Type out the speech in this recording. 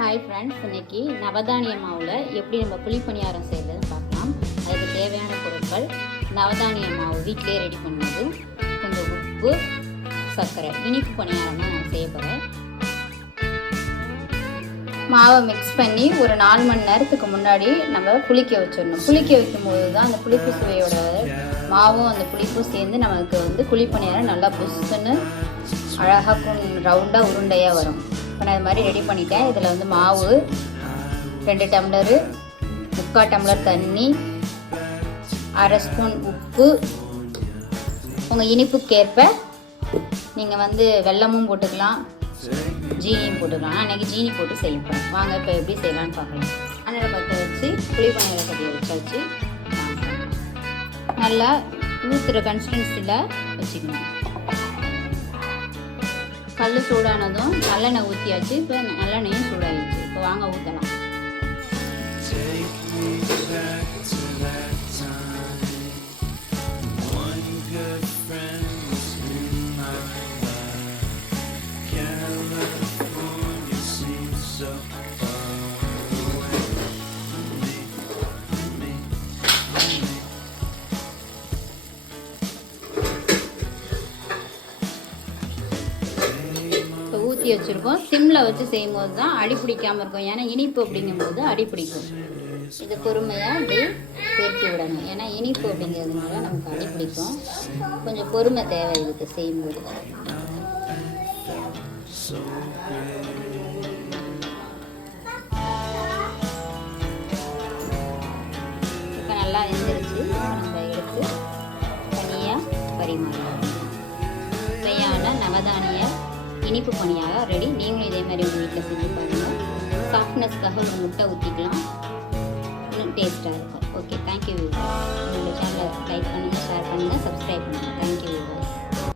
Hi friends இன்னைக்கு நவதானிய மாவில் எப்படி நம்ம குழிப்பணியாரம் செய்யறதுன்னு பார்க்கலாம். அதுக்கு தேவையான பொருட்கள் நவதானிய மாவு வீட்டிலே ரெடி பண்ணது கொஞ்சம் உப்பு சர்க்கரை இனிப்பு பணியாரம் தான் நான் செய்ய போகிறேன் மாவை மிக்ஸ் பண்ணி ஒரு நாலு மணி நேரத்துக்கு முன்னாடி நம்ம புளிக்க வச்சிடணும். புளிக்க வைக்கும் போது தான் அந்த புளிப்பு சுவையோட மாவும் அந்த புளிப்பும் சேர்ந்து நமக்கு வந்து குழிப்பணியாரம் நல்லா புசுன்னு அழகாக ரவுண்டாக உருண்டையாக வரும். இப்போ நான் மாதிரி ரெடி பண்ணிட்டேன். இதில் வந்து மாவு ரெண்டு டம்ளரு முக்கால் டம்ளர் தண்ணி அரை ஸ்பூன் உப்பு. உங்கள் இனிப்புக்கேற்ப நீங்கள் வந்து வெல்லமும் போட்டுக்கலாம் ஜீனியும் போட்டுக்கலாம். அன்றைக்கி ஜீனி போட்டு செய்யப்போம் வாங்க இப்போ எப்படி செய்யலாம்னு பார்க்கலாம். அண்ணனை பற்ற வச்சு புளிப்பணியார கட்டியை வச்சாச்சு. நல்லா ஊற்றுற கன்சிஸ்டன்சியில் வச்சுக்கணும். கல் சூடானதும் நல்லெண்ணெய் ஊற்றியாச்சு இப்போ நல்லெண்ணெயும் சூடாகிடுச்சு இப்போ வாங்க ஊற்றலாம் இப்போ வச்சுருக்கோம். சிம்மில் வச்சு செய்யும்போது தான் அடி பிடிக்காமல் இருக்கும். ஏன்னா இனிப்பு அப்படிங்கும்போது அடி பிடிக்கும். இது பொறுமையாக அப்படி சேர்த்து விடணும். ஏன்னா இனிப்பு அப்படிங்கிறதுனால நமக்கு அடி பிடிக்கும். கொஞ்சம் பொறுமை தேவை இதுக்கு செய்யும்போது. இப்போ நல்லா வெந்துருச்சு. நம்ம எடுத்து தனியாக பரிமாறலாம் சுவையான நவதானிய இனிப்பு பணியாக ரெடி நீங்களும் இதே மாதிரி உங்கள் வீட்டில் செஞ்சு பாருங்கள் சாஃப்ட்னஸ்க்காக ஒரு முட்டை ஊற்றிக்கலாம் இன்னும் டேஸ்ட்டாக இருக்கும். ஓகே தேங்க்யூ உங்களோட சேனலை லைக் பண்ணுங்கள் ஷேர் பண்ணுங்கள் சப்ஸ்கிரைப் பண்ணுங்கள்